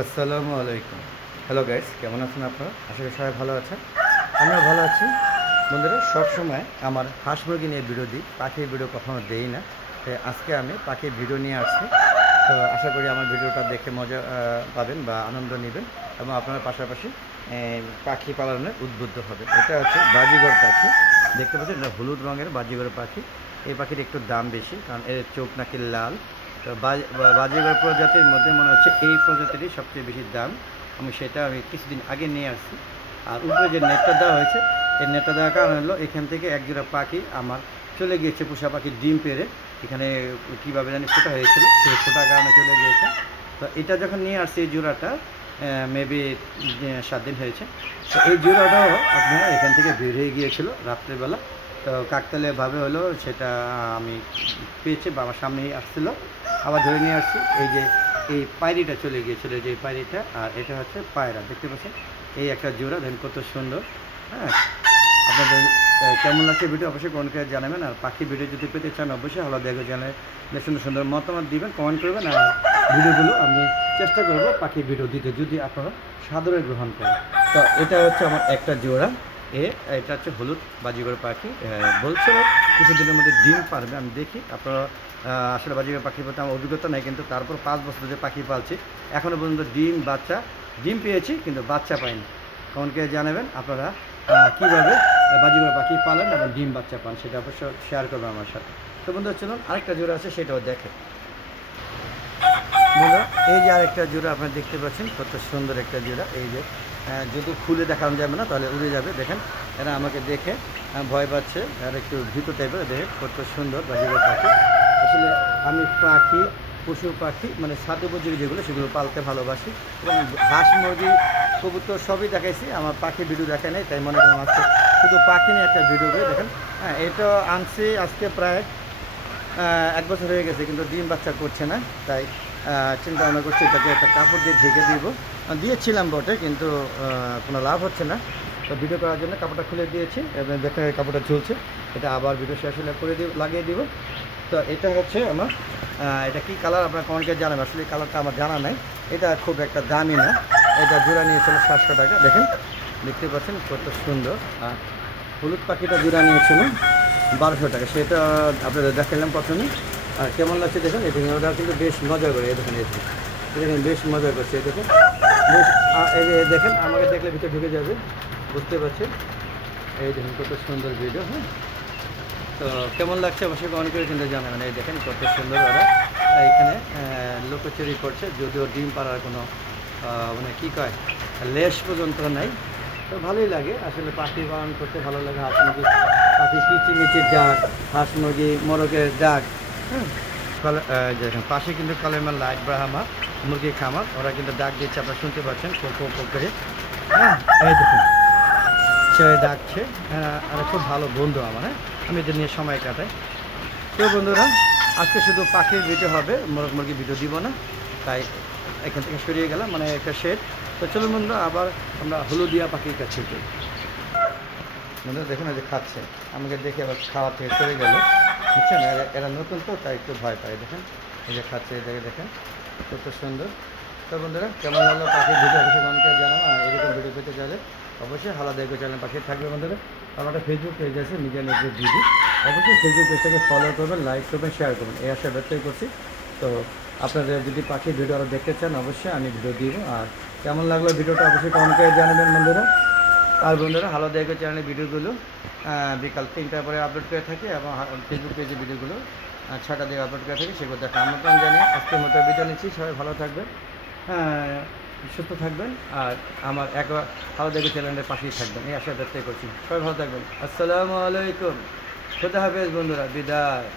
আসসালামু আলাইকুম। Hello guys কেমন আছেন আপনারা? আশা করি সবাই ভালো আছেন। আমরা ভালো আছি। বন্ধুরা সবসময় আমার হাঁস মুরগি নিয়ে ভিডিও দিই, পাখির ভিডিও কখনো দেই না। আজকে আমি পাখির ভিডিও নিয়ে আসছি। তো আশা করি আমার ভিডিওটা দেখে মজা পাবেন বা আনন্দ নেবেন এবং আপনার পাশাপাশি পাখি পালনে উদ্বুদ্ধ হবে এটা হচ্ছে বাজিগর পাখি। দেখতে পাচ্ছেন, এটা হলুদ রঙের বাজিগর পাখি। এই পাখির একটু দাম বেশি, কারণ এর চোখ নাকি লাল। তো বাজিগর প্রজাতির মধ্যে মনে হচ্ছে এই প্রজাতিরই সবচেয়ে বেশি দাম। আমি সেটা আমি কিছুদিন আগে নিয়ে আসছি। আর উপরে যে নেটটা দেওয়া হয়েছে, এই নেটটা দেওয়ার কারণ হলো এখান থেকে এক জোড়া পাখি আমার চলে গিয়েছে, পোষা পাখির ডিম পেরে এখানে কীভাবে জানি ফোটা হয়েছিল সেই ফোটার কারণে চলে গিয়েছে। তো এটা যখন নিয়ে আসছি এই জোড়াটা মেবি সাত দিন হয়েছে। তো এই জোড়াটাও আপনার এখান থেকে বের হয়ে গিয়েছিল রাত্রেবেলা। তো কাকতালীয়ভাবে হলো, সেটা আমি পেয়েছি, বা আমার সামনেই আসছিল। আবার ধরে নিয়ে আসছি, এই যে, এই পায়রিটা চলে গিয়েছিল, যে পায়রিটা, আর এটা হচ্ছে পায়রা, দেখতে পাচ্ছেন? এই একটা জোড়া, দেখেন কত সুন্দর হ্যাঁ? আপনাদের কেমন লাগছে ভিডিও, অবশ্যই কমেন্ট করে জানাবেন, আর পাখি ভিডিও যদি পেতে চান, অবশ্যই হলো দেখো জানায় বেশ সুন্দর সুন্দর মতামত দিবেন, কমেন্ট করবেন, আর ভিডিওগুলো আমি চেষ্টা করব পাখি ভিডিও দিতে, যদি আপনারা সাদরে গ্রহণ করেন। তো এটা হচ্ছে আমার একটা জোড়া এ, এটা হচ্ছে হলুদ বাজিগর পাখি। বলছিল কিছুদিনের মধ্যে ডিম পারবে, আমি দেখি। আপনারা আসলে বাজিগর পাখির প্রতি আমার অভিজ্ঞতা নেই, কিন্তু তারপর পাঁচ বছর যে পাখি পালছি। এখনও পর্যন্ত ডিম, বাচ্চা, ডিম পেয়েছি, কিন্তু বাচ্চা পাইনি। কমনকে জানাবেন আপনারা কীভাবে বাজিগর পাখি পালেন এবং ডিম, বাচ্চা পান, সেটা অবশ্য শেয়ার করবেন আমার সাথে। তো বন্ধু চলুন, আরেকটা জোড়া আছে, সেটাও দেখেন। বন্ধুরা, এই যে আরেকটা জোড়া আপনারা দেখতে পাচ্ছেন, কত সুন্দর একটা জোড়া, এই যে। যদি খুলে দেখানো যাবে না, তাহলে উড়ে যাবে, দেখেন। এরা আমাকে দেখে ভয় পাচ্ছে। আর একটু ভীত টাইপের দেখে কত সুন্দর বাজিগর পাখি। আসলে আমি পাখি, পশু পাখি মানে উপযোগী যেগুলো, সেগুলো পালতে ভালোবাসি। এবং হাঁস, মুরগি, কবুতর সবই দেখাইছি, আমার পাখি ভিডিও দেখা নেই, তাই মনে করেন আজকে শুধু পাখি নিয়ে একটা ভিডিও করে, দেখেন। হ্যাঁ এটা আনছি আজকে প্রায় এক বছর হয়ে গেছে, কিন্তু ডিম বাচ্চা করছে না, তাই চিন্তা ভাবনা করছি এটাকে একটা কাপড় দিয়ে ঢেকে দিব। দিয়েছিলাম বটে, কিন্তু কোনো লাভ হচ্ছে না। তো ভিডিও করার জন্য কাপড়টা খুলে দিয়েছি এবং দেখেন কাপড়টা ঝুলছে। এটা আবার ভিডিও শেষ হলে করে দিব, লাগিয়ে দিব। তো এটা হচ্ছে আমার এটা কি কালার আপনার কমেন্টকে জানাবেন। আসলে এই কালারটা আমার জানা নাই। এটা খুব একটা দামি না। এটা জোড়া নিয়েছিল সাতশো টাকা। দেখেন, দেখতে পাচ্ছেন কত সুন্দর। আর হলুদ পাখিটা জোড়া নিয়েছিল বারোশো টাকা। সেটা আপনাদের দেখালাম প্রথমে। আর কেমন লাগছে দেখুন? এই দেখুন ওরা কিন্তু বেশ মজা করে দেখুন, এই দেখুন। বেশ মজা করছে দেখুন। বেশ দেখেন, আমাকে দেখলে ভিতরে ঢুকে যাবে, বুঝতে পারছেন? এই দেখুন, কত সুন্দর ভিডিও হ্যাঁ? তো কেমন লাগছে অবশ্যই কমেন্ট করে কিন্তু জানাবেন। এই দেখেন, কত সুন্দর ওরা এখানে লোকচুরি করছে, যদিও ডিম পাড়ার কোনো মানে কী কয়, লেশ পর্যন্ত নাই। তো ভালোই লাগে, আসলে পাখি পালন করতে ভালো লাগে, হাঁস মুরগি, পাখি কিচিমিচির ডাক হাঁস মুরগি, মোরগের ডাক হ্যাঁ দেখেন পাশে কিন্তু কলেমার লাইট ব্রাহামা মুরগি খামার ওরা কিন্তু ডাক দিচ্ছে আপনারা শুনতে পাচ্ছেন করে। হ্যাঁ দেখুন সে ডাকছে হ্যাঁ, আর খুব ভালো বন্ধু আমার হ্যাঁ আমি এদের নিয়ে সময় কাটাই। তো বন্ধুরা আজকে শুধু পাখির ভিডিও হবে মোরগ মুরগি ভিডিও দিব না তাই এখান থেকে সরিয়ে গেলাম মানে একটা শেড তো চলুন বন্ধুরা আবার আমরা হলুদিয়া পাখির কাছে বন্ধুরা দেখুন যে খাচ্ছে আমাকে দেখে আবার খাওয়া থেকে সরে গেল। বুঝছেন? এরা- নতুন তো, তাই একটু ভয় পায়, দেখেন? এই যে খাচ্ছে এটাকে দেখেন? কত সুন্দর। তো বন্ধুরা, কেমন লাগল পাখির ভিডিও অবশ্যই কমেন্টে জানাব আর এরকম ভিডিও পেতে চাইলে অবশ্যই হালা দেখবে চ্যানেল পাশে থাকবে বন্ধুরা। আমার একটা ফেসবুক পেজ আছে নিজের নিজের ভিডিও অবশ্যই ফেসবুক পেজটাকে ফলো করবেন লাইক করবেন শেয়ার করবেন। এই আশা ব্যক্তই করছি। তো আপনাদের যদি পাখির ভিডিও আরও দেখতে চান, অবশ্যই আমি ভিডিও দিব। আর কেমন লাগল ভিডিওটা অবশ্যই কমেন্ট করে জানাবেন বন্ধুরা। আর বন্ধুরা হালো দেখো চ্যানেলের ভিডিওগুলো বিকাল তিনটার পরে আপলোড করে থাকি এবং ফেসবুক পেজে ভিডিওগুলো ছটা দিয়ে আপলোড করে থাকি। সেগুলো দেখা আমন্ত্রণ জানিয়ে আজকের মতো বিদায় নিচ্ছি। সবাই ভালো থাকবেন সুস্থ থাকবেন আর আমার এক ভালো দেখে চ্যানেলের পাশেই থাকবেন। এই আশা ব্যক্ত করছি। সবাই ভালো থাকবেন। আসসালামু আলাইকুম। খোদা হাফেজ বন্ধুরা, বিদায়।